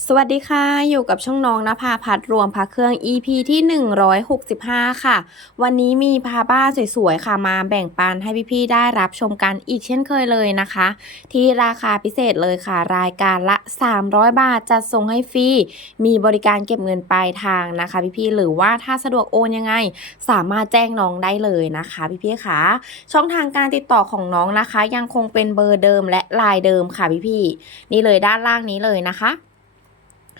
สวัสดีค่ะ อยู่กับช่องน้องนภาพัฒน์รวมพระเครื่อง EP ที่ 165 ค่ะ วันนี้มีพาบ้านสวยๆ ค่ะมาแบ่งปันให้พี่ๆ ได้รับชมกันอีกเช่นเคยเลยนะคะ ที่ราคาพิเศษเลยค่ะ รายการละ 300 บาทจัดส่งให้ฟรี มีบริการเก็บเงินปลายทางนะคะ พี่ๆ หรือว่าถ้าสะดวกโอนยังไง สามารถแจ้งน้องได้เลยนะคะ พี่ๆ ค่ะ ช่องทางการติดต่อของน้องนะคะ ยังคงเป็นเบอร์เดิมและลายเดิมค่ะพี่ๆ นี่เลยด้านล่างนี้เลยนะคะ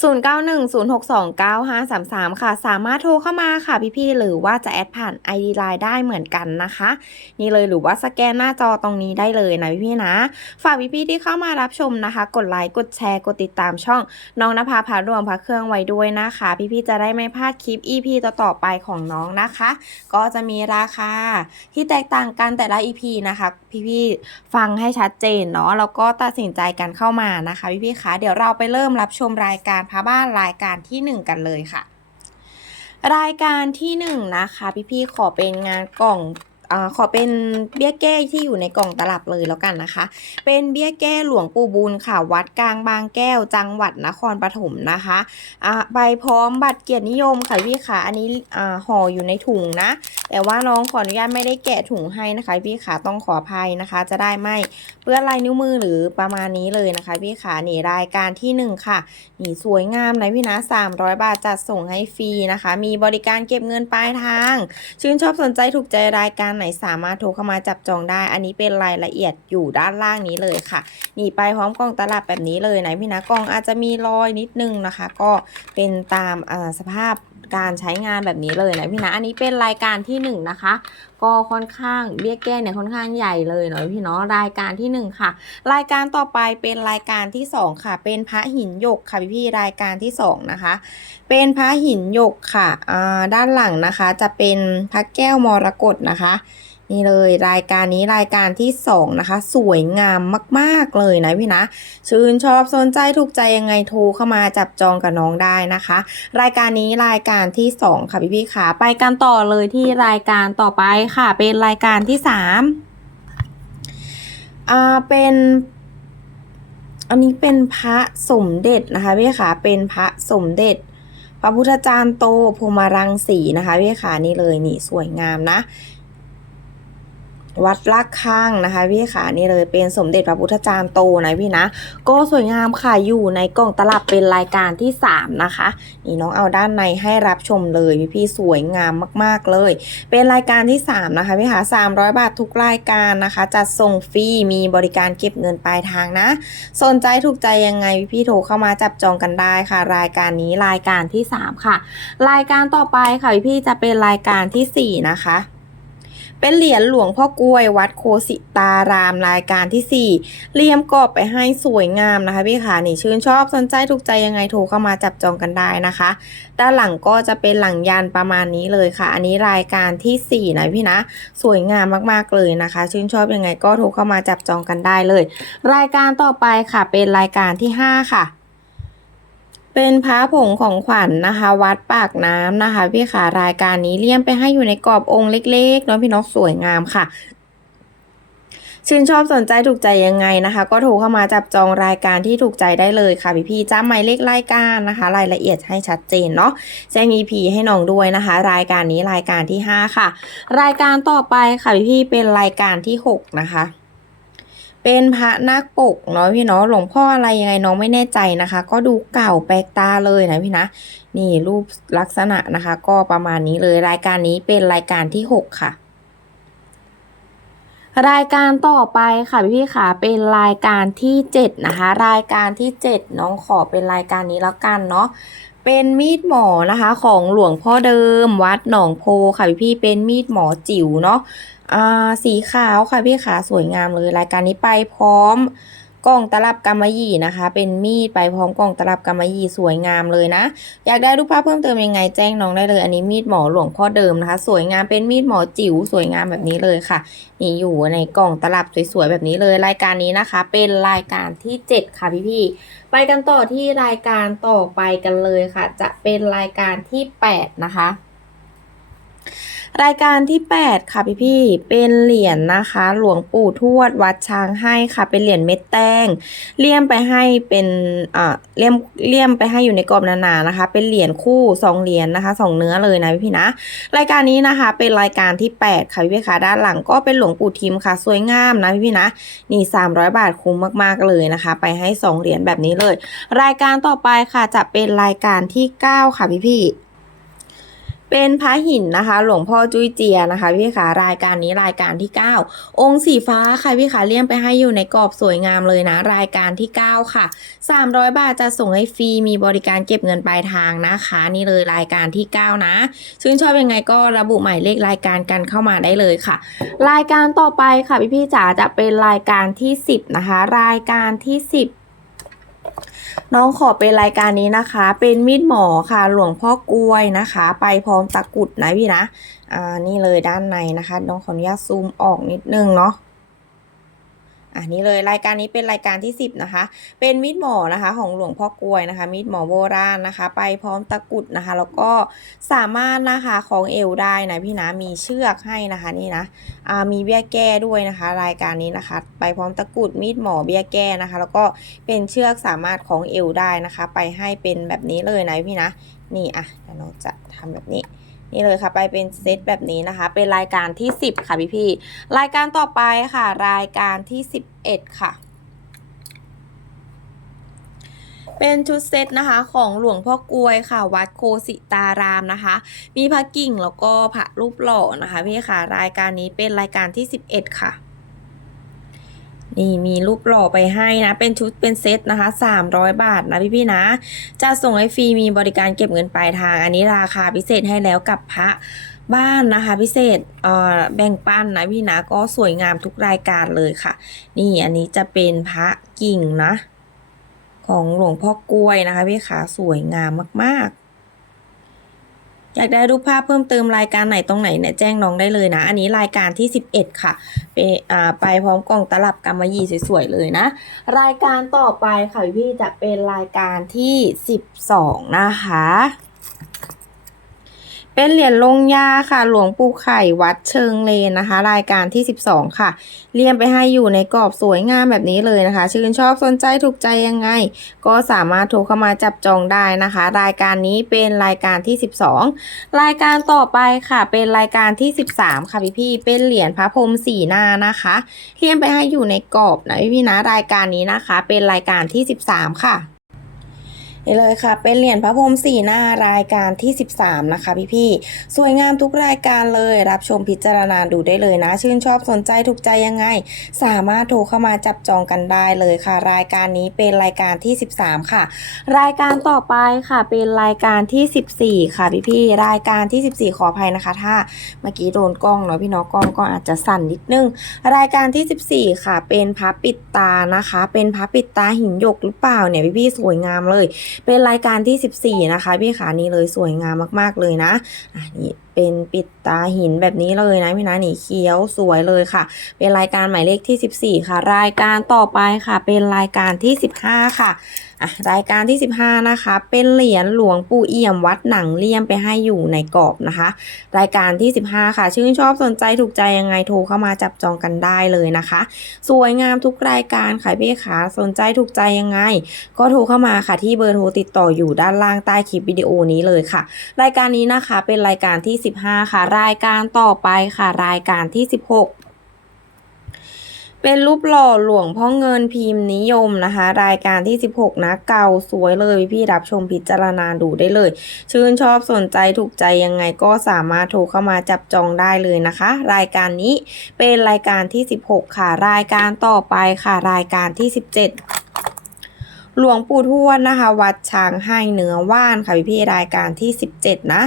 0910629533 ค่ะ สามารถโทรเข้ามาค่ะพี่ๆ หรือว่าจะแอดผ่าน ID Line ได้เหมือนกันนะคะ นี่เลยหรือว่าสแกนหน้าจอตรงนี้ได้เลยนะพี่ๆนะ ฝากพี่ๆ ที่เข้ามารับชมนะคะ กดไลค์ กดแชร์ กดติดตามช่อง น้องนภาพารวมพระเครื่องไว้ด้วยนะคะ พี่ๆ จะได้ไม่พลาดคลิป EP ต่อๆ ไปของน้องนะคะ ก็จะมีราคาที่แตกต่างกันแต่ละ EP นะคะ พี่ๆ ฟังให้ชัดเจนเนาะ แล้วก็ตัดสินใจกันเข้ามานะคะ พี่ๆ คะ เดี๋ยวเราไปเริ่มรับชมรายการพาบ้านรายการที่หนึ่งกันเลยค่ะ รายการที่หนึ่งนะคะ พี่ๆขอเป็นงานกล่อง อขอเป็นเบี้ยแก้ที่อยู่ในกล่องตลับเลยแล้วกันนะคะ เป็นเบี้ยแก้หลวงปู่บุญค่ะ วัดกลางบางแก้วจังหวัดนครปฐมนะคะอ่าใบพร้อมบัตรเกียรตินิยมค่ะพี่ค่ะ อันนี้อ่าห่ออยู่ในถุงนะ แต่ว่าน้องขออนุญาตไม่ได้แกะถุงให้นะคะพี่ขาต้องขออภัยนะคะ จะได้ไม่เปื้อนลายนิ้วมือหรือประมาณนี้เลยนะคะพี่ขานี่รายการที่หนึ่งค่ะนี่สวยงามนะพี่นะ300 บาทจัดส่งให้ฟรีนะคะ มีบริการเก็บเงินปลายทาง ชื่นชอบสนใจถูกใจรายการไหนสามารถโทรเข้ามาจับจองได้ อันนี้เป็นรายละเอียดอยู่ด้านล่างนี้เลยค่ะนี่ไปพร้อมกล่องตลับแบบนี้เลยนะพี่นะกล่องอาจจะมีรอยนิดนึงนะคะ ก็เป็นตามสภาพ การใช้งานแบบนี้เลยนะพี่นะ อันนี้เป็นรายการที่หนึ่งนะคะ ก็ค่อนข้างเบี้ยแก้เนี่ยค่อนข้างใหญ่เลยเนาะพี่เนาะรายการที่หนึ่งค่ะ รายการต่อไปเป็นรายการที่สองค่ะ เป็นพระหินหยกค่ะพี่ๆรายการที่สองนะคะ เป็นพระหินหยกค่ะด้านหลังนะคะจะเป็นพระแก้วมรกตนะคะ นี่เลยรายการนี้รายการที่สองนะคะ สวยงามมากๆเลยนะพี่นะ ชื่นชอบสนใจถูกใจยังไงโทรเข้ามาจับจองกับน้องได้นะคะ รายการนี้รายการที่สองค่ะพี่พี่ขาไปกันต่อเลยที่รายการต่อไปค่ะ เป็นรายการที่สามอ่าเป็นอันนี้เป็นพระสมเด็จนะคะพี่ขาเป็นพระสมเด็จพระพุทธจารย์โตพรมารังสีนะคะพี่ขานี่เลยนี่สวยงามนะ วัดลักข้างนะคะพี่ขานี่เลยเป็นสมเด็จพระพุทธจารย์โตนะพี่นะ ก็สวยงามค่ะอยู่ในกล่องตลับเป็นรายการที่ 3 นะคะ นี่น้องเอาด้านในให้รับชมเลยพี่พี่สวยงามมากๆเลย เป็นรายการที่ 3 นะคะพี่คะ300 บาททุกรายการนะคะ จัดส่งฟรีมีบริการเก็บเงินปลายทางนะ สนใจถูกใจยังไงพี่พี่โทรเข้ามาจับจองกันได้ค่ะ รายการนี้รายการที่ 3 ค่ะ รายการต่อไปค่ะพี่พี่จะเป็นรายการทีสี่4 นะคะ เป็นเหรียญหลวงพ่อกล้วยวัดโคสิตารามรายการที่ 4เรียมกรอบไปให้สวยงามนะคะพี่ขานี่ชื่นชอบสนใจถูกใจยังไงโทรเข้ามาจับจองกันได้นะคะ ด้านหลังก็จะเป็นหลังยันประมาณนี้เลยค่ะ อันนี้รายการที่ 4 นะพี่นะ สวยงามมากๆเลยนะคะ ชื่นชอบยังไงก็โทรเข้ามาจับจองกันได้เลย รายการต่อไปค่ะเป็นรายการที่ 5 ค่ะ เป็นพระผงของขวัญนะคะ วัดปากน้ำนะคะ พี่ขารายการนี้เลี่ยมไปให้อยู่ในกรอบองค์เล็กๆเนาะพี่นกสวยงามค่ะชื่นชอบสนใจถูกใจยังไงนะคะ ก็โทรเข้ามาจับจองรายการที่ถูกใจได้เลยค่ะพี่พี่จ้าหมายเลขรายการนะคะ รายละเอียดให้ชัดเจนเนาะแจ้ง EP ให้น้องด้วยนะคะ รายการนี้รายการที่ 5 ค่ะ รายการต่อไปค่ะพี่พี่เป็นรายการที่ 6 นะคะ เป็นพระนาคปกเนาะพี่เนาะหลวงพ่ออะไรยังไงน้องไม่แน่ใจนะคะ ก็ดูเก่าแปลกตาเลยนะพี่นะนี่รูปลักษณะนะคะ ก็ประมาณนี้เลยรายการนี้เป็นรายการที่ 6 ค่ะ รายการต่อไปค่ะพี่พี่ขาเป็นรายการที่ 7 นะคะ รายการที่ 7 น้องขอเป็นรายการนี้แล้วกันเนาะเป็นมีดหมอนะคะของหลวงพ่อเดิมวัดหนองโพค่ะพี่พี่เป็นมีดหมอจิ๋วเนาะ สีขาวค่ะพี่ขาสวยงามเลยรายการนี้ไปพร้อมกล่องตลับกำมะหยี่นะคะ เป็นมีดไปพร้อมกล่องตลับกำมะหยี่สวยงามเลยนะ อยากได้รูปภาพเพิ่มเติมยังไงแจ้งน้องได้เลย อันนี้มีดหมอหลวงพ่อเดิมนะคะ สวยงามเป็นมีดหมอจิ๋วสวยงามแบบนี้เลยค่ะนี่อยู่ในกล่องตลับสวยๆแบบนี้เลย รายการนี้นะคะ เป็นรายการที่ 7 ค่ะพี่ๆไปกันต่อที่รายการต่อไปกันเลยค่ะ จะเป็นรายการที่ 8 นะคะ รายการที่ 8 ค่ะพี่พี่เป็นเหรียญนะคะ หลวงปู่ทวดวัดช้างให้ค่ะ เป็นเหรียญเม็ดแต้งเลี่ยมไปให้เป็นอ่าเลี่ยมเลี่ยมไปให้อยู่ในกรอบหนาๆนะคะ เป็นเหรียญคู่สองเหรียญนะคะสองเนื้อเลยนะพี่พี่นะรายการนี้นะคะเป็นรายการที่ 8 ค่ะพี่พี่คะด้านหลังก็เป็นหลวงปู่ทิมค่ะ สวยงามนะพี่พี่นะนี่ 300 บาทคุ้มมากๆเลยนะคะ ไปให้ 2 เหรียญแบบนี้เลย รายการต่อไปค่ะจะเป็นรายการที่ 9 ค่ะพี่พี่ เป็นพระหินนะคะ หลวงพ่อจุ้ยเจียนะคะพี่ขารายการนี้รายการที่ 9 องค์สีฟ้าค่ะพี่ขาเลี่ยมไปให้อยู่ในกรอบสวยงามเลยนะ รายการที่ 9 ค่ะ 300 บาทจะส่งให้ฟรีมีบริการเก็บเงินปลายทางนะคะ นี่เลยรายการที่ 9 นะชื่นชอบยังไงก็ระบุหมายเลขรายการกันเข้ามาได้เลยค่ะ รายการต่อไปค่ะพี่พี่จ๋าจะเป็นรายการที่ 10 นะคะ รายการที่ 10 น้องขอเป็นรายการนี้นะคะ เป็นมีดหมอค่ะหลวงพ่อกล้วยนะคะ ไปพร้อมตะกุดนะพี่นะ อ่านี่เลยด้านในนะคะ น้องขออนุญาตซูมออกนิดนึงเนาะ อ่านี่เลยรายการนี้เป็นรายการที่ 10 นะคะ เป็นมีดหมอนะคะ ของหลวงพ่อกล้วยนะคะ มีดหมอโบราณนะคะ ไปพร้อมตะกุดนะคะ แล้วก็สามารถนะคะของเอวได้นะพี่นะมีเชือกให้นะคะนี่นะมีเบี้ยแก้ด้วยนะคะ รายการนี้นะคะ ไปพร้อมตะกุดมีดหมอเบี้ยแก้นะคะ แล้วก็เป็นเชือกสามารถของเอวได้นะคะ ไปให้เป็นแบบนี้เลยนะพี่นะนี่อะเดี๋ยวเราจะทำแบบนี้ นี่เลยค่ะ ไปเป็นเซตแบบนี้นะคะ เป็นรายการที่ 10 ค่ะพี่พี่รายการต่อไปค่ะ รายการที่ 11 ค่ะ เป็นชุดเซตนะคะ ของหลวงพ่อกลวยค่ะ วัดโคสิตารามนะคะ มีพระกิ่งแล้วก็พระรูปหล่อนะคะ พี่ค่ะรายการนี้เป็นรายการที่ 11 ค่ะ นี่มีรูปหล่อไปให้นะ เป็นชุดเป็นเซตนะคะ 300 บาทนะพี่ๆนะจะส่งให้ฟรีมีบริการเก็บเงินปลายทาง อันนี้ราคาพิเศษให้แล้วกับพระบ้านนะคะพิเศษเอ่อแบ่งปันนะพี่นะก็สวยงามทุกรายการเลยค่ะ นี่อันนี้จะเป็นพระกิ่งนะ ของหลวงพ่อกล้วยนะคะพี่ขาสวยงามมากๆ อยากได้รูปภาพเพิ่มเติมรายการไหนตรงไหนเนี่ยแจ้งน้องได้เลยนะ อันนี้รายการที่ 11 ค่ะไปอ่าไปพร้อมกล่องตลับกำมะหยี่สวยๆเลยนะ รายการต่อไปค่ะพี่จะเป็นรายการที่ 12 นะคะ เป็นเหรียญลงยาค่ะ หลวงปู่ไข่วัดเชิงเลนนะคะ รายการที่ 12 ค่ะเรียงไปให้อยู่ในกรอบสวยงามแบบนี้เลยนะคะ ชื่นชอบสนใจถูกใจยังไง ก็สามารถโทรเข้ามาจับจองได้นะคะ รายการนี้เป็นรายการที่ 12 รายการต่อไปค่ะ เป็นรายการที่ 13 ค่ะพี่พี่เป็นเหรียญพระพรมสีหน้านะคะเรียงไปให้อยู่ในกรอบนะพี่พี่นะรายการนี้นะคะ เป็นรายการที่ 13 ค่ะ นี่เลยค่ะ เป็นเหรียญพระพรหมสี่หน้ารายการที่ 13 นะคะพี่ๆสวยงามทุกรายการเลยรับชมพิจารณาดูได้เลยนะ ชื่นชอบสนใจถูกใจยังไง สามารถโทรเข้ามาจับจองกันได้เลยค่ะ รายการนี้เป็นรายการที่ 13 ค่ะ รายการต่อไปค่ะ เป็นรายการที่ 14 ค่ะพี่ๆรายการที่ 14 ขออภัยนะคะ ถ้าเมื่อกี้โดนกล้องเนาะพี่น้องกล้องก็อาจจะสั่นนิดนึง รายการที่ 14 ค่ะ เป็นพระปิดตานะคะ เป็นพระปิดตาหินหยกหรือเปล่าเนี่ยพี่ๆสวยงามเลยเป็นรายการที่ 14 นะคะพี่ขานี่เลยสวยงามมากๆเลยนะอะนี่ เป็นปิดตาหินแบบนี้เลยนะพี่นะนี่เขียวสวยเลยค่ะ เป็นรายการหมายเลขที่ 14 ค่ะ รายการต่อไปค่ะ เป็นรายการที่ 15 ค่ะอะรายการที่ 15 นะคะ เป็นเหรียญหลวงปู่เอี่ยมวัดหนังเลี่ยมไปให้อยู่ในกรอบนะคะ รายการที่ 15 ค่ะ ชื่นชอบสนใจถูกใจยังไงโทรเข้ามาจับจองกันได้เลยนะคะ สวยงามทุกรายการค่ะพี่ขาสนใจถูกใจยังไง ก็โทรเข้ามาค่ะที่เบอร์โทรติดต่ออยู่ด้านล่างใต้คลิปวิดีโอนี้เลยค่ะ รายการนี้นะคะเป็นรายการที่15 ค่ะ รายการต่อไปค่ะรายการที่ 16 เป็นรูปหล่อหลวงพ่อเงินพิมพ์นิยมนะคะ รายการที่ 16 นะ เก่าสวยเลยพี่รับชมพิจารณาดูได้เลย ชื่นชอบสนใจถูกใจยังไงก็สามารถโทรเข้ามาจับจองได้เลยนะคะ รายการนี้เป็นรายการที่ 16 ค่ะ รายการต่อไปค่ะรายการที่ 17 หลวงปู่ทวดนะคะ วัดช้างให้เนื้อว่านค่ะพี่พี่รายการที่ 17 นะ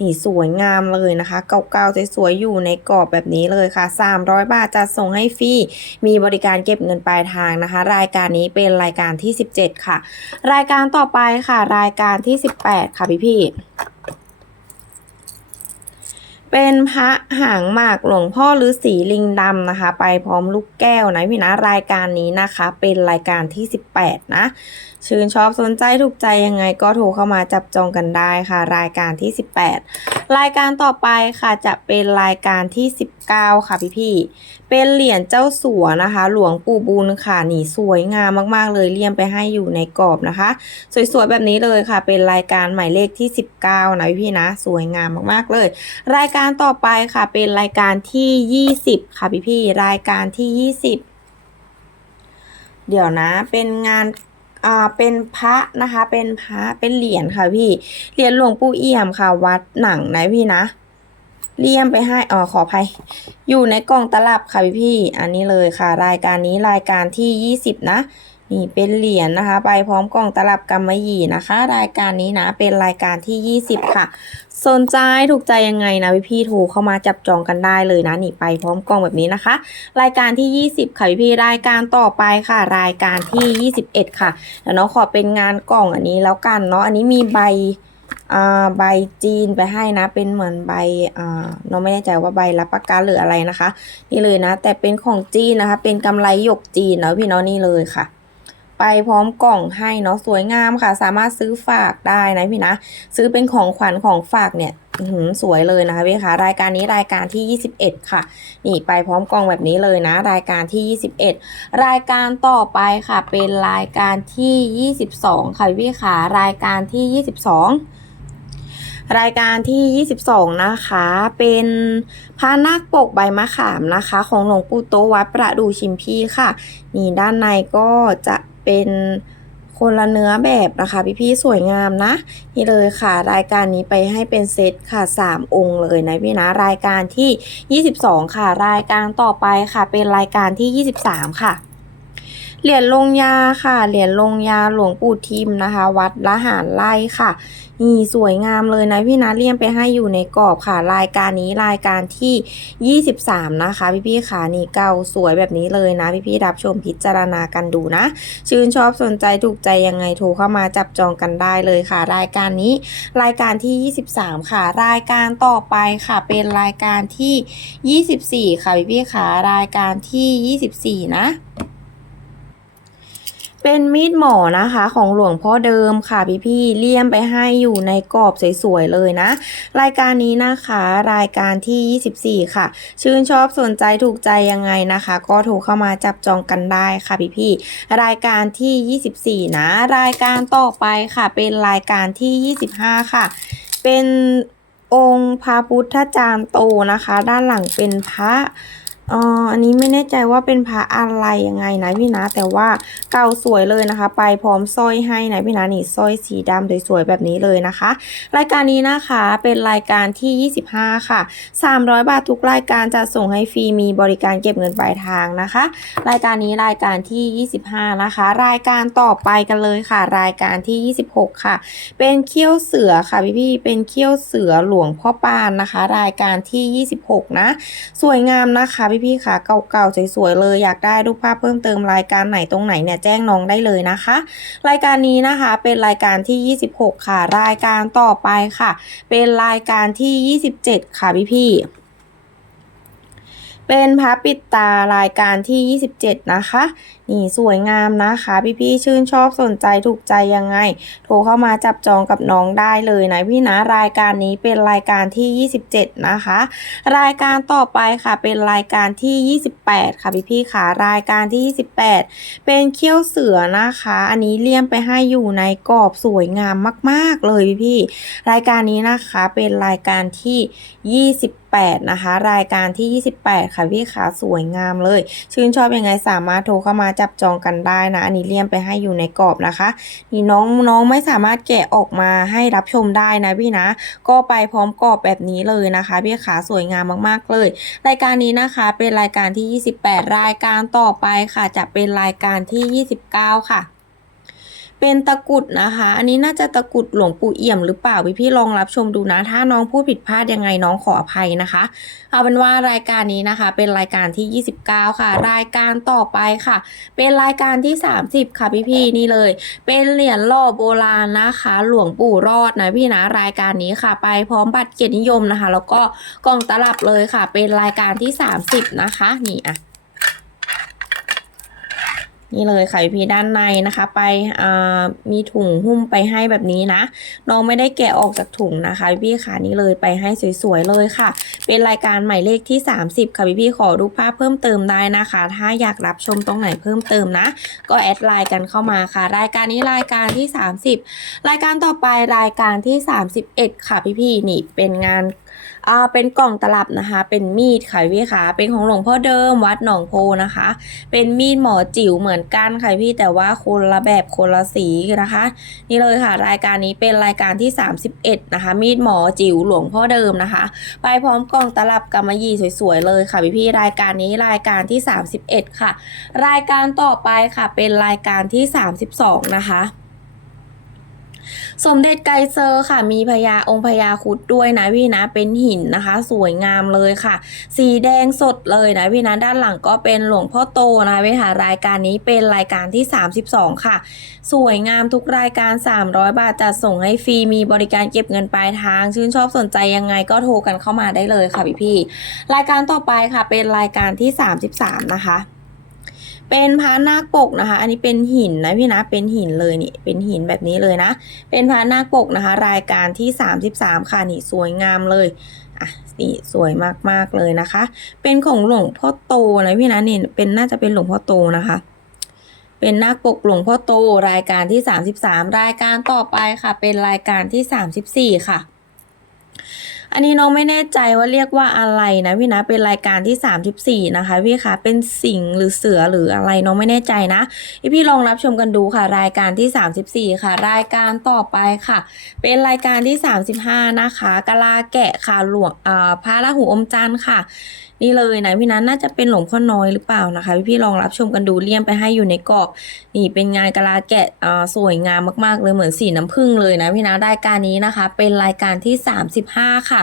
นี่สวยงามเลยนะคะเก่าๆสวยๆอยู่ในกรอบแบบนี้เลยค่ะ 300 บาทจะส่งให้ฟรีมีบริการเก็บเงินปลายทางนะคะ รายการนี้เป็นรายการที่ 17 ค่ะ รายการต่อไปค่ะ รายการที่ 18 ค่ะพี่พี่เป็นพระหางหมากหลวงพ่อฤาษีลิงดำนะคะ ไปพร้อมลูกแก้วนะพี่นะรายการนี้นะคะ เป็นรายการที่ 18 นะ ชื่นชอบสนใจถูกใจยังไงก็โทรเข้ามาจับจองกันได้ค่ะ รายการที่ 18 รายการต่อไปค่ะจะเป็นรายการที่ 19 ค่ะพี่พี่ๆเป็นเหรียญเจ้าสัวนะคะ หลวงปู่บุญค่ะหนีสวยงามมากๆ เลยเลี่ยมไปให้อยู่ในกรอบนะคะ สวยๆแบบนี้เลยค่ะ เป็นรายการหมายเลขที่ 19 นะพี่พี่นะ สวยงามมากๆเลย รายการต่อไปค่ะ เป็นรายการที่ 20 ค่ะพี่พี่รายการที่ 20 เดี๋ยวนะ เป็นงานอ่าเป็นพระนะคะ เป็นพระเป็นเหรียญค่ะพี่เหรียญหลวงปู่เอี่ยมค่ะ วัดหนังนะพี่นะเลี่ยมไปให้อ๋อขออภัย อยู่ในกล่องตลับค่ะพี่พี่ อันนี้เลยค่ะ รายการนี้รายการที่ 20 นะ นี่เป็นเหรียญนะคะ ไปพร้อมกล่องตลับกำมะหยี่นะคะ รายการนี้นะเป็นรายการที่ 20 ค่ะ สนใจถูกใจยังไงนะพี่พี่โทรเข้ามาจับจองกันได้เลยนะนี่ไปพร้อมกล่องแบบนี้นะคะ รายการที่ 20 ค่ะพี่พี่รายการต่อไปค่ะ รายการที่ 21 ค่ะเดี๋ยวน้องขอเป็นงานกล่องอันนี้แล้วกันเนาะอันนี้มีใบอ่าใบจีนไปให้นะ เป็นเหมือนใบอ่าน้องไม่แน่ใจว่าใบรับประกันหรืออะไรนะคะ นี่เลยนะ แต่เป็นของจีนนะคะ เป็นกำไรหยกจีนเนาะพี่เนาะนี่เลยค่ะ ไปพร้อมกล่องให้เนาะสวยงามค่ะ สามารถซื้อฝากได้นะพี่นะ ซื้อเป็นของขวัญของฝากเนี่ยสวยเลยนะคะพี่คะรายการนี้รายการที่ 21 ค่ะ นี่ไปพร้อมกล่องแบบนี้เลยนะ รายการที่ 21 รายการต่อไปค่ะ เป็นรายการที่ 22 ค่ะพี่คะรายการที่ 22รายการที่ 22 นะคะ เป็นพระนาคปกใบมะขามนะคะ ของหลวงปู่โตวัดประดูชิมพีค่ะ นี่ด้านในก็จะ เป็นคนละเนื้อแบบนะคะ พี่ๆสวยงามนะ นี่เลยค่ะ รายการนี้ไปให้เป็นเซตค่ะ 3 องค์เลยนะพี่นะรายการที่ 22 ค่ะ รายการต่อไปค่ะ เป็นรายการที่ 23 ค่ะเหรียญลงยาค่ะ เหรียญลงยาหลวงปู่ทิมนะคะ วัดละหารไล่ค่ะ นี่สวยงามเลยนะพี่นะเลี่ยมไปให้อยู่ในกรอบค่ะ รายการนี้รายการที่ 23 นะคะ พี่ๆค่ะนี่เก่าสวยแบบนี้เลยนะพี่ๆรับชมพิจารณากันดูนะ ชื่นชอบสนใจถูกใจยังไงโทรเข้ามาจับจองกันได้เลยค่ะ รายการนี้รายการที่ 23 ค่ะ รายการต่อไปค่ะ เป็นรายการที่ 24 ค่ะพี่ๆค่ะรายการที่ 24 นะ เป็นมีดหมอนะคะของหลวงพ่อเดิมค่ะพี่พี่ๆเลี่ยมไปให้อยู่ในกรอบสวยๆเลยนะ รายการนี้นะคะ รายการที่ 24 ค่ะ ชื่นชอบสนใจถูกใจยังไงนะคะ ก็โทรเข้ามาจับจองกันได้ค่ะพี่พี่ๆรายการที่ 24 นะ รายการต่อไปค่ะ เป็นรายการที่ 25 ค่ะ เป็นองค์พระพุทธจารย์โตนะคะ ด้านหลังเป็นพระ เอ่ออันนี้ไม่แน่ใจว่าเป็นพระอะไรยังไงนะพี่นะ แต่ว่าเก่าสวยเลยนะคะ ไปพร้อมสร้อยให้นะพี่นะนี่สร้อยสีดำสวยๆแบบนี้เลยนะคะ รายการนี้นะคะเป็นรายการที่ 25 ค่ะ 300 บาททุกรายการจะส่งให้ฟรีมีบริการเก็บเงินปลายทางนะคะ รายการนี้รายการที่ 25 นะคะ รายการต่อไปกันเลยค่ะ รายการที่ 26 ค่ะ เป็นเขี้ยวเสือค่ะพี่พี่ๆเป็นเขี้ยวเสือหลวงพ่อปานนะคะ รายการที่ 26 นะ สวยงามนะคะพี่ๆค่ะเก่าๆสวยๆเลยอยากได้รูปภาพเพิ่มเติมรายการไหนตรงไหนเนี่ยแจ้งน้องได้เลยนะคะ รายการนี้นะคะเป็นรายการที่ 26 ค่ะ รายการต่อไปค่ะ เป็นรายการที่ 27 ค่ะพี่ๆเป็นพระปิดตารายการที่ 27 นะคะนี่สวยงามนะคะ พี่ๆชื่นชอบสนใจถูกใจยังไง โทรเข้ามาจับจองกับน้องได้เลยนะพี่นะรายการนี้เป็นรายการที่ 27 นะคะ รายการต่อไปค่ะเป็นรายการที่ 28 ค่ะพี่ๆค่ะรายการที่ 28 เป็นเขี้ยวเสือนะคะ อันนี้เลี่ยมไปให้อยู่ในกรอบสวยงามมากๆเลยพี่ๆรายการนี้นะคะเป็นรายการที่28นะคะรายการที่ 28 ค่ะพี่ขาสวยงามเลย ชื่นชอบยังไงสามารถโทรเข้ามาจับจองกันได้นะ อันนี้เลี่ยมไปให้อยู่ในกรอบนะคะนี่น้องน้องไม่สามารถแกะออกมาให้รับชมได้นะพี่นะ ก็ไปพร้อมกรอบแบบนี้เลยนะคะพี่ขาสวยงามมากๆเลย รายการนี้นะคะเป็นรายการที่ 28 รายการต่อไปค่ะ จะเป็นรายการที่ 29 ค่ะ เป็นตะกุดนะคะ อันนี้น่าจะตะกุดหลวงปู่เอี่ยมหรือเปล่าพี่พี่ลองรับชมดูนะ ถ้าน้องพูดผิดพลาดยังไงน้องขออภัยนะคะ เอาเป็นว่ารายการนี้นะคะ เป็นรายการที่ 29 ค่ะ รายการต่อไปค่ะ เป็นรายการที่ 30 ค่ะพี่พี่นี่เลย เป็นเหรียญหล่อโบราณนะคะ หลวงปู่รอดนะพี่นะรายการนี้ค่ะ ไปพร้อมบัตรเกียรตินิยมนะคะ แล้วก็กล่องตลับเลยค่ะ เป็นรายการที่ 30 นะคะ นี่อะ นี่เลยค่ะพี่ด้านในนะคะ ไปมีถุงหุ้มไปให้แบบนี้นะ น้องไม่ได้แกะออกจากถุงนะคะพี่ๆค่ะนี่เลยไปให้สวยๆเลยค่ะ เป็นรายการหมายเลขที่ 30 ค่ะพี่ๆขอรูปภาพเพิ่มเติมได้นะคะ ถ้าอยากรับชมตรงไหนเพิ่มเติมนะ ก็แอดไลน์กันเข้ามาค่ะ รายการนี้รายการที่ 30 รายการต่อไปรายการที่ 31 ค่ะพี่ๆนี่เป็นงาน อ่าเป็นกล่องตลับนะคะ เป็นมีดค่ะพี่ค่ะเป็นของหลวงพ่อเดิมวัดหนองโพนะคะ เป็นมีดหมอจิ๋วเหมือนกันค่ะพี่แต่ว่าคนละแบบคนละสีนะคะ นี่เลยค่ะ รายการนี้เป็นรายการที่ 31 นะคะ มีดหมอจิ๋วหลวงพ่อเดิมนะคะ ไปพร้อมกล่องตลับกำมะหยี่สวยๆเลยค่ะพี่พี่รายการนี้รายการที่ 31 ค่ะ รายการต่อไปค่ะเป็นรายการที่ 32 นะคะ สมเด็จไกเซอร์ค่ะ มีพญาองค์พญาคุดด้วยนะพี่นะเป็นหินนะคะ สวยงามเลยค่ะ สีแดงสดเลยนะพี่นะด้านหลังก็เป็นหลวงพ่อโตนะพี่ค่ะรายการนี้เป็นรายการที่ 32 ค่ะ สวยงามทุกรายการ 300 บาทจัดส่งให้ฟรีมีบริการเก็บเงินปลายทาง ชื่นชอบสนใจยังไงก็โทรกันเข้ามาได้เลยค่ะพี่พี่รายการต่อไปค่ะเป็นรายการที่ 33 นะคะ เป็นพระนาคปกนะคะ อันนี้เป็นหินนะพี่นะ เป็นหินเลยนี่ เป็นหินแบบนี้เลยนะ เป็นพระนาคปกนะคะ รายการที่ 33 ค่ะนี่สวยงามเลยอะนี่สวยมากๆเลยนะคะ เป็นของหลวงพ่อโตนะพี่นะนี่เป็นน่าจะเป็นหลวงพ่อโตนะคะ เป็นนาคปกหลวงพ่อโตรายการที่ 33 รายการต่อไปค่ะ เป็นรายการที่ 34 ค่ะ อันนี้น้องไม่แน่ใจว่าเรียกว่าอะไรนะพี่นะเป็นรายการที่ 34 นะคะพี่คะเป็นสิงหรือเสือหรืออะไรน้องไม่แน่ใจนะพี่พี่ลองรับชมกันดูค่ะ รายการที่ 34 ค่ะ รายการต่อไปค่ะ เป็นรายการที่ 35 นะคะกะลาแกะค่ะหลวงอ่าพระราหูอมจันทร์ค่ะนี่เลยนะพี่นัทน่าจะเป็นหลวงพ่อน้อยหรือเปล่านะคะพี่พี่ๆลองรับชมกันดูเลี่ยมไปให้อยู่ในกรอบนี่เป็นงานกะลาแกะอ่าสวยงามมากๆ เลยเหมือนสีน้ำผึ้งเลยนะพี่นะรายการนี้นะคะ เป็นรายการที่ 35 ค่ะ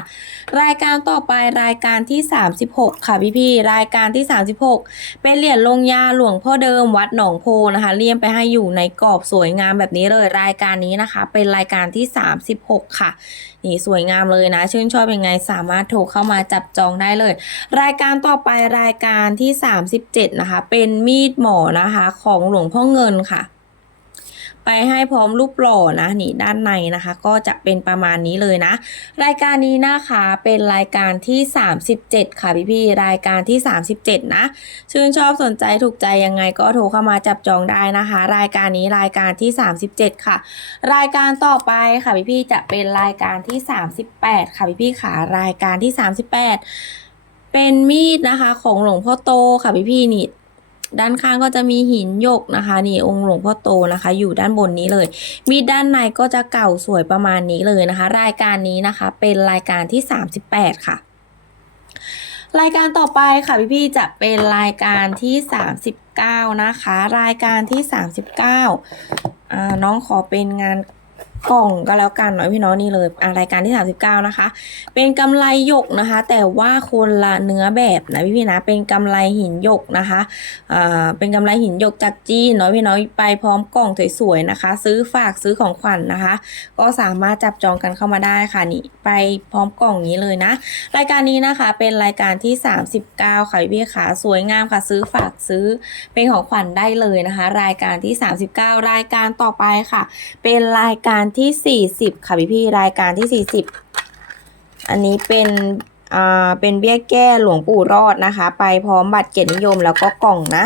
รายการต่อไปรายการที่ 36 ค่ะพี่พี่ๆรายการที่ 36 เป็นเหรียญลงยาหลวงพ่อเดิมวัดหนองโพนะคะเลี่ยมไปให้อยู่ในกรอบสวยงามแบบนี้เลยรายการนี้นะคะ เป็นรายการที่ 36 ค่ะ นี่สวยงามเลยนะ ชื่นชอบยังไงสามารถโทรเข้ามาจับจองได้เลย รายการต่อไปรายการที่ 37 นะคะ เป็นมีดหมอนะคะ ของหลวงพ่อเงินค่ะ ไปให้พร้อมรูปหล่อนะนี่ด้านในนะคะ ก็จะเป็นประมาณนี้เลยนะ รายการนี้นะคะเป็นรายการที่ 37 ค่ะพี่พี่รายการที่ 37 นะ ชื่นชอบสนใจถูกใจยังไงก็โทรเข้ามาจับจองได้นะคะ รายการนี้รายการที่ 37 ค่ะ รายการต่อไปค่ะพี่พี่จะเป็นรายการที่ 38 ค่ะพี่พี่ค่ะรายการที่ 38เป็นมีดนะคะของหลวงพ่อโตค่ะพี่พี่นี่ ด้านข้างก็จะมีหินหยกนะคะนี่องค์หลวงพ่อโตนะคะ อยู่ด้านบนนี้เลย มีด้านในก็จะเก่าสวยประมาณนี้เลยนะคะ รายการนี้นะคะ เป็นรายการที่ 38 ค่ะ รายการต่อไปค่ะพี่พี่ๆจะเป็นรายการที่ 39 นะคะ รายการที่ 39อ่าน้องขอเป็นงาน กล่องก็แล้วกันเนาะพี่น้องนี่เลยรายการที่ 39 นะคะ เป็นกำไรหยกนะคะ แต่ว่าคนละเนื้อแบบนะพี่พี่ๆนะเป็นกำไรหินหยกนะคะอ่าเป็นกำไรหินหยกจากจีนเนาะพี่น้อยไปพร้อมกล่องสวยๆนะคะ ซื้อฝากซื้อของขวัญนะคะ ก็สามารถจับจองกันเข้ามาได้ค่ะนี่ไปพร้อมกล่องนี้เลยนะ รายการนี้นะคะเป็นรายการที่ 39 ค่ะพี่ๆค่ะสวยงามค่ะซื้อฝากซื้อเป็นของขวัญได้เลยนะคะ รายการที่ 39 รายการต่อไปค่ะ เป็นรายการที่ 40 ค่ะพี่ๆรายการที่ 40 อันนี้เป็นอ่าเป็นเบี้ยแก้หลวงปู่รอดนะคะ ไปพร้อมบัตรเกียรตินิยมแล้วก็กล่องนะ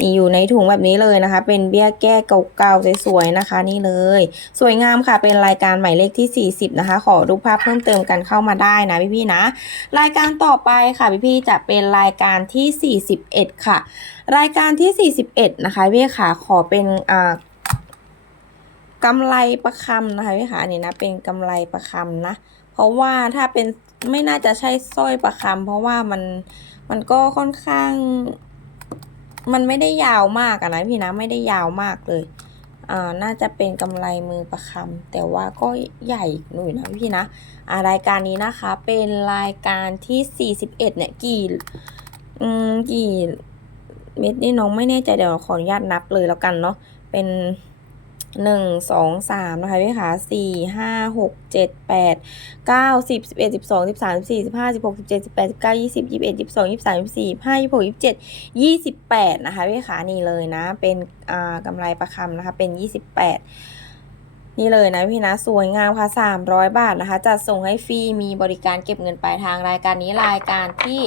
นี่อยู่ในถุงแบบนี้เลยนะคะ เป็นเบี้ยแก้เก่าๆสวยๆนะคะ นี่เลย สวยงามค่ะเป็นรายการหมายเลขที่ 40 นะคะ ขอดูปภาพเพิ่มเติมกันเข้ามาได้นะพี่ๆนะ รายการต่อไปค่ะพี่ๆจะเป็นรายการที่ 41 ค่ะ รายการที่ 41 นะคะพี่ค่ะขอเป็นอ่า กำไรประคำนะคะพี่ค่ะนี่นะเป็นกำไรประคำนะ เพราะว่าถ้าเป็นไม่น่าจะใช่สร้อยประคำเพราะว่ามันมันก็ค่อนข้าง มันไม่ได้ยาวมากอะนะพี่นะไม่ได้ยาวมากเลยอ่าน่าจะเป็นกำไรมือประคำแต่ว่าก็ใหญ่หน่อยนะพี่นะอ่ารายการนี้นะคะ เป็นรายการที่ 41 เนี่ยกี่อืมกี่เม็ดนี่น้องไม่แน่ใจเดี๋ยวขออนุญาตนับเลยแล้วกันเนาะเป็น หนึ่งสองสามนะคะพี่คะสี่ห้าหกเจ็ดแปดเก้าสิบสิบเอ็ดสิบสองสิบสามสิบสี่สิบห้าสิบหกสิบเจ็ดสิบแปดสิบเก้ายี่สิบยี่สิบเอ็ดยี่สิบสองยี่สิบสามยี่สิบสี่ยี่สิบห้ายี่สิบหกยี่สิบเจ็ดยี่สิบแปดนะคะพี่คะนี่เลยนะ เป็นอ่ากำไรประคำนะคะ เป็นยี่สิบแปดนี่เลยนะพี่นะสวยงามค่ะสามร้อยบาทนะคะจัดส่งให้ฟรีมีบริการเก็บเงินปลายทางรายการนี้รายการที่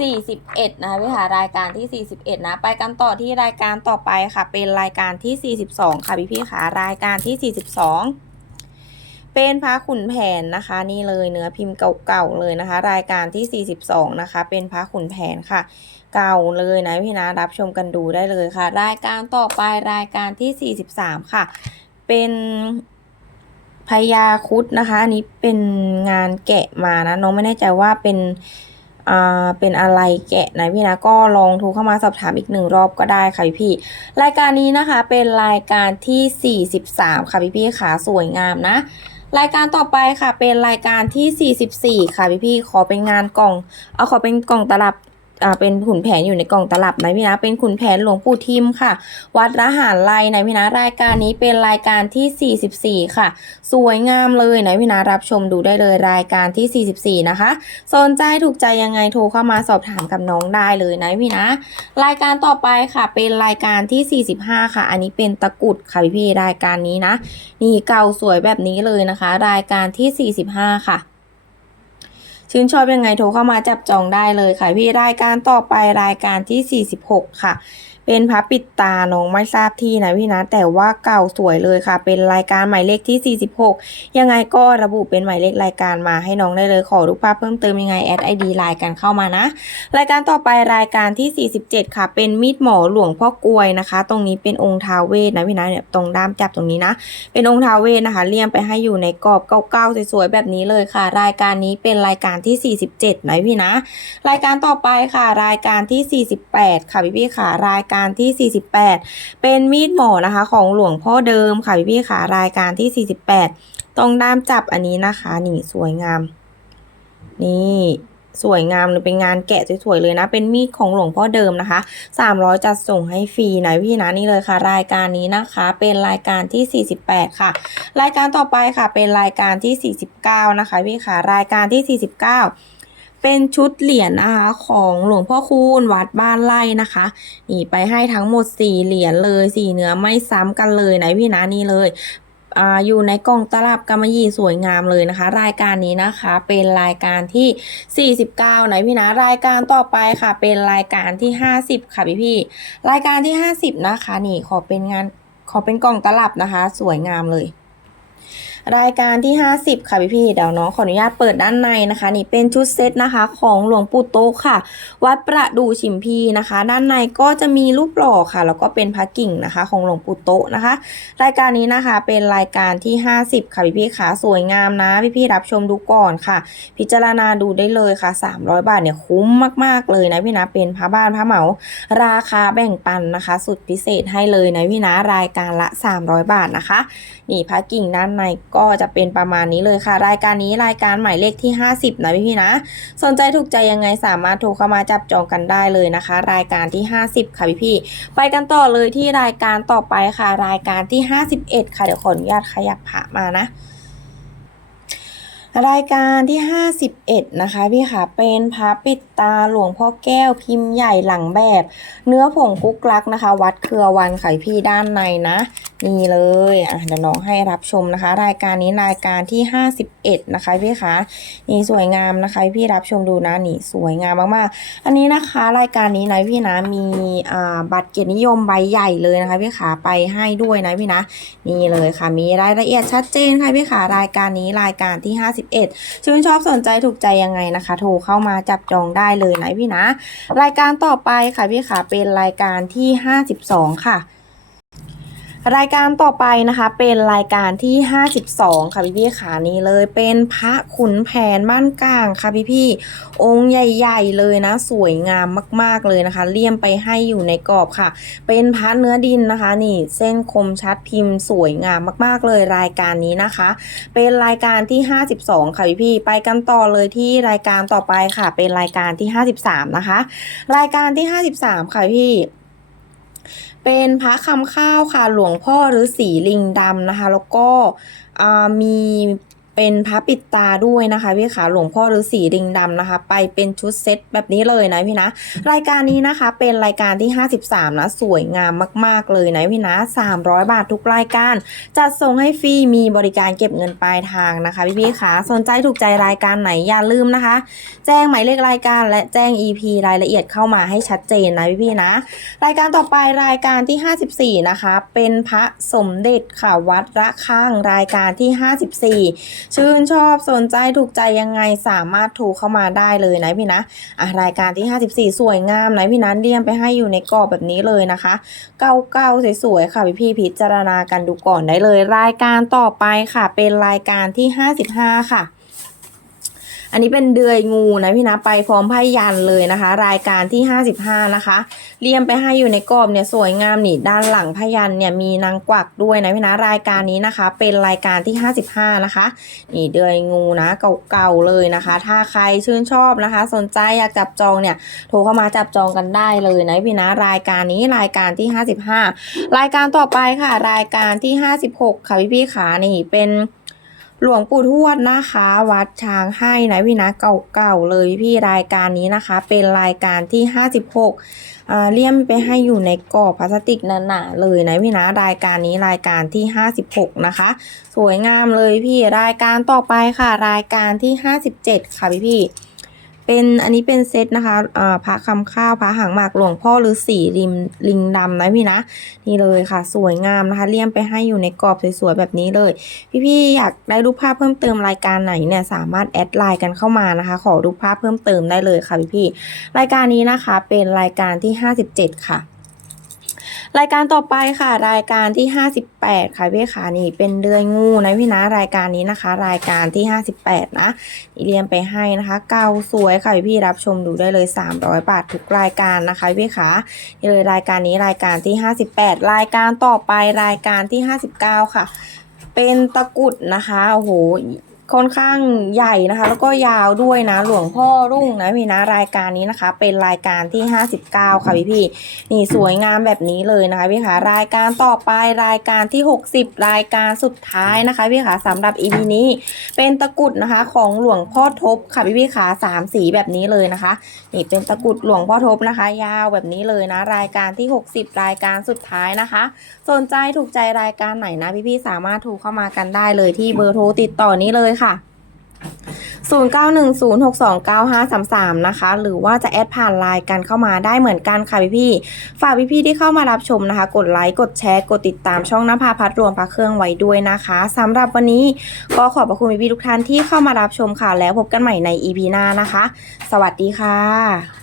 41 นะคะพี่ค่ะรายการที่ 41 นะ ไปกันต่อที่รายการต่อไปค่ะ เป็นรายการที่ 42 ค่ะพี่พี่ค่ะรายการที่ 42 เป็นพระขุนแผนนะคะ นี่เลยเนื้อพิมพ์เก่าๆเลยนะคะ รายการที่ 42 นะคะ เป็นพระขุนแผนค่ะ เก่าเลยนะพี่นะรับชมกันดูได้เลยค่ะ รายการต่อไปรายการที่ 43 ค่ะ เป็นพญาคุดนะคะอันนี้เป็นงานแกะมานะน้องไม่แน่ใจว่าเป็น เป็นอะไรแกะนะพี่นะก็ลองโทรเข้ามาสอบถามอีกหนึ่งรอบก็ได้ค่ะพี่พี่รายการนี้นะคะเป็นรายการที่ 43 ค่ะพี่พี่ขาสวยงามนะ รายการต่อไปค่ะเป็นรายการที่ 44 ค่ะพี่พี่ขอเป็นงานกล่อง เอาขอเป็นกล่องตลับ เป็นขุนแผนอยู่ในกล่องตลับนะพี่นะเป็นขุนแผนหลวงปู่ทิมค่ะ วัดระหารไลนะพี่นะรายการนี้เป็นรายการที่ 44 ค่ะ สวยงามเลยนะพี่นะรับชมดูได้เลยรายการที่ 44 นะคะสนใจถูกใจยังไงโทรเข้ามาสอบถามกับน้องได้เลยนะพี่นะ รายการต่อไปค่ะ เป็นรายการที่ 45 ค่ะ อันนี้เป็นตะกุดค่ะพี่พี่รายการนี้นะ นี่เก่าสวยแบบนี้เลยนะคะ รายการที่ 45 ค่ะ ชื่นชอบยังไงโทรเข้ามาจับจองได้เลยค่ะพี่รายการต่อไปรายการที่ 46 ค่ะ เป็นพระปิดตาน้องไม่ทราบที่นะพี่นะ แต่ว่าเก่าสวยเลยค่ะ เป็นรายการหมายเลขที่ 46 ยังไงก็ระบุเป็นหมายเลขรายการมาให้น้องได้เลยขอรูปภาพเพิ่มเติมยังไงแอดไอดีไลน์กันเข้ามานะ รายการต่อไปรายการที่ 47 ค่ะ เป็นมีดหมอหลวงพ่อกลวยนะคะ ตรงนี้เป็นองค์ท้าวเวทนะพี่นะเนี่ยตรงด้ามจับตรงนี้นะ เป็นองค์ท้าวเวทนะคะ เลี่ยมไปให้อยู่ในกรอบเก่าๆสวยๆแบบนี้เลยค่ะ รายการนี้เป็นรายการที่ 47นะพี่นะ รายการต่อไปค่ะ รายการที่ 48 ค่ะพี่พี่ๆค่ะรายการการที่ 48 เป็นมีดหมอนะคะ ของหลวงพ่อเดิมค่ะพี่พี่ๆค่ะรายการที่ 48 ตรงด้ามจับอันนี้นะคะ นี่สวยงาม นี่สวยงามเลยเป็นงานแกะสวยๆเลยนะ เป็นมีดของหลวงพ่อเดิมนะคะ 300 จัดส่งให้ฟรีนะพี่นะนี่เลยค่ะ รายการนี้นะคะ เป็นรายการที่ 48 ค่ะ รายการต่อไปค่ะ เป็นรายการที่ 49 นะคะพี่ค่ะ รายการที่ 49 เป็นชุดเหรียญนะคะของหลวงพ่อคูณวัดบ้านไร่นะคะนี่ไปให้ทั้งหมด4เหรียญเลยสี่เนื้อไม่ซ้ำกันเลยนะพี่นะนี่เลยอ่าอยู่ในกล่องตลับกำมะหยี่สวยงามเลยนะคะ รายการนี้นะคะเป็นรายการที่ 49นะพี่นะรายการต่อไปค่ะ เป็นรายการที่ 50 ค่ะพี่พี่รายการที่ 50 นะคะ นี่ขอเป็นงานขอเป็นกล่องตลับนะคะ สวยงามเลย รายการที่ 50 ค่ะพี่พี่เดี๋ยวน้องขออนุญาตเปิดด้านในนะคะ นี่เป็นชุดเซตนะคะ ของหลวงปู่โตค่ะ วัดประดูชิมพีนะคะ ด้านในก็จะมีรูปหล่อค่ะ แล้วก็เป็นพระกิ่งนะคะ ของหลวงปู่โตนะคะ รายการนี้นะคะเป็นรายการที่ 50 ค่ะพี่พี่ๆค่ะสวยงามนะพี่พี่รับชมดูก่อนค่ะ พิจารณาดูได้เลยค่ะ 300 บาทเนี่ยคุ้มมาก ๆเลยนะพี่นะเป็นพระบ้านพระเหมา ราคาแบ่งปันนะคะ สุดพิเศษให้เลยนะพี่นะรายการละ 300 บาทนะคะนี่พระกิ่งด้านในก็ก็จะเป็นประมาณนี้เลยค่ะ รายการนี้รายการหมายเลขที่ 50 นะพี่พี่นะ สนใจถูกใจยังไงสามารถโทรเข้ามาจับจองกันได้เลยนะคะ รายการที่ 50 ค่ะพี่พี่ไปกันต่อเลยที่รายการต่อไปค่ะ รายการที่ 51 ค่ะเดี๋ยวขออนุญาตขยับผ่ามานะ รายการที่ 51 นะคะพี่ค่ะเป็นพระปิดตาหลวงพ่อแก้วพิมพ์ใหญ่หลังแบบ เนื้อผงกุ๊กลักนะคะ วัดเครือวันไข่พี่ด้านในนะนี่เลยอะเดี๋ยวน้องให้รับชมนะคะ รายการนี้รายการที่ 51 นะคะพี่คะนี่สวยงามนะคะพี่รับชมดูนะนี่สวยงามมากๆ อันนี้นะคะรายการนี้นะพี่นะมีอ่าบัตรเกียรตินิยมใบใหญ่เลยนะคะพี่ขาไปให้ด้วยนะพี่นะนี่เลยค่ะมีรายละเอียดชัดเจนค่ะพี่ขารายการนี้รายการที่ 51ชื่นชอบสนใจถูกใจยังไงนะคะ โทรเข้ามาจับจองได้เลยนะพี่นะ รายการต่อไปค่ะพี่ขาเป็นรายการที่ 52 ค่ะ รายการต่อไปนะคะ เป็นรายการที่ 52 ค่ะพี่พี่ขานี้เลยเป็นพระขุนแผนบ้านกลางค่ะพี่พี่องค์ใหญ่ ๆ เลยนะ สวยงามมาก ๆเลยนะคะ เลี่ยมไปให้อยู่ในกรอบค่ะ เป็นพระเนื้อดินนะคะ นี่เส้นคมชัดพิมพ์สวยงามมาก ๆ เลยรายการนี้นะคะ เป็นรายการที่ 52 ค่ะพี่พี่ไปกันต่อเลยที่รายการต่อไปค่ะ เป็นรายการที่ 53 นะคะ รายการที่ 53 ค่ะพี่ เป็นพระคำข้าวค่ะหลวงพ่อหรือสีลิงดำนะคะ แล้วก็มี เป็นพระปิดตาด้วยนะคะพี่ขาหลวงพ่อหรือสีลิงดำนะคะ ไปเป็นชุดเซตแบบนี้เลยนะพี่นะ รายการนี้นะคะ เป็นรายการที่ 53 นะสวยงามมาก ๆ เลยนะพี่นะ 300 บาททุกรายการ จัดส่งให้ฟรีมีบริการเก็บเงินปลายทางนะคะพี่พี่ๆคะสนใจถูกใจรายการไหนอย่าลืมนะคะ แจ้งหมายเลขรายการและแจ้ง EP รายละเอียดเข้ามาให้ชัดเจนนะพี่พี่ๆนะ รายการต่อไปรายการที่ 54 นะคะ เป็นพระสมเด็จค่ะวัดระฆังรายการที่ 54ชื่นชอบสนใจถูกใจยังไงสามารถโทรเข้ามาได้เลยนะพี่นะอะรายการที่ 54 สวยงามนะพี่นะเลี่ยมไปให้อยู่ในกรอบแบบนี้เลยนะคะ เก้าๆสวยๆค่ะพี่พี่พิจารณากันดูก่อนได้เลย รายการต่อไปค่ะ เป็นรายการที่ 55 ค่ะ อันนี้เป็นเดือยงูนะพี่นะไปพร้อมไพ่ยันเลยนะคะ รายการที่ 55 นะคะ เลี่ยมไปให้อยู่ในกรอบเนี่ยสวยงามนี่ด้านหลังพยันเนี่ยมีนางกวักด้วยนะพี่นะรายการนี้นะคะ เป็นรายการที่ 55 นะคะ นี่เดือยงูนะเก่าๆเลยนะคะ ถ้าใครชื่นชอบนะคะ สนใจอยากจับจองเนี่ยโทรเข้ามาจับจองกันได้เลยนะพี่นะรายการนี้รายการที่ 55 รายการต่อไปค่ะ รายการที่ 56 ค่ะพี่พี่ขานี่เป็น หลวงปู่ทวดนะคะ วัดช้างให้นะพี่นะเก่าๆเลยพี่รายการนี้นะคะ เป็นรายการที่ 56อ่าเลี่ยมไปให้อยู่ในกรอบพลาสติกหนาๆเลยนะพี่นะรายการนี้รายการที่ 56 นะคะ สวยงามเลยพี่รายการต่อไปค่ะ รายการที่ 57 ค่ะพี่พี่ เป็นอันนี้เป็นเซตนะคะอ่าพระคำข้าวพระหางหมากหลวงพ่อหรือสีริมลิงดำนะพี่นะ นี่เลยค่ะ สวยงามนะคะเลี่ยมไปให้อยู่ในกรอบสวยๆแบบนี้เลย พี่ๆอยากได้รูปภาพเพิ่มเติมรายการไหนเนี่ยสามารถแอดไลน์กันเข้ามานะคะ ขอรูปภาพเพิ่มเติมได้เลยค่ะพี่ๆรายการนี้นะคะเป็นรายการที่ 57 ค่ะ รายการต่อไปค่ะ รายการที่ 58 ค่ะพี่ขานี่เป็นเดือยงูนะพี่นะรายการนี้นะคะ รายการที่ 58 นะนเรียนไปให้นะคะ เก่าสวยค่ะพี่รับชมดูได้เลย 300 บาททุกรายการนะคะพี่ขาเลยรายการนี้รายการที่ 58 รายการต่อไปรายการที่ 59 ค่ะ เป็นตะกุดนะคะโอ้โห ค่อนข้างใหญ่นะคะ แล้วก็ยาวด้วยนะหลวงพ่อรุ่งนะพี่นะรายการนี้นะคะ เป็นรายการที่ 59 ค่ะพี่พี่นี่สวยงามแบบนี้เลยนะคะพี่คะรายการต่อไปรายการที่ 60 รายการสุดท้ายนะคะพี่คะสำหรับ EP นี้ เป็นตะกุดนะคะของหลวงพ่อทบค่ะพี่พี่ขาสามสีแบบนี้เลยนะคะนี่เป็นตะกุดหลวงพ่อทบนะคะ ยาวแบบนี้เลยนะ รายการที่ 60 รายการสุดท้ายนะคะ สนใจถูกใจรายการไหนนะพี่ๆสามารถโทรเข้ามากันได้เลยที่เบอร์โทรติดต่อนี้เลยค่ะ 0910629533 นะคะ หรือว่าจะแอดผ่านไลน์กันเข้ามาได้เหมือนกันค่ะพี่พี่ฝากพี่พี่ที่เข้ามารับชมนะคะ กดไลค์ กดแชร์ กดติดตามช่องนภาพัดรวมพระเครื่องไว้ด้วยนะคะสำหรับวันนี้ก็ขอบพระคุณพี่พี่ทุกท่านที่เข้ามารับชมค่ะ แล้วพบกันใหม่ใน EP หน้านะคะ สวัสดีค่ะ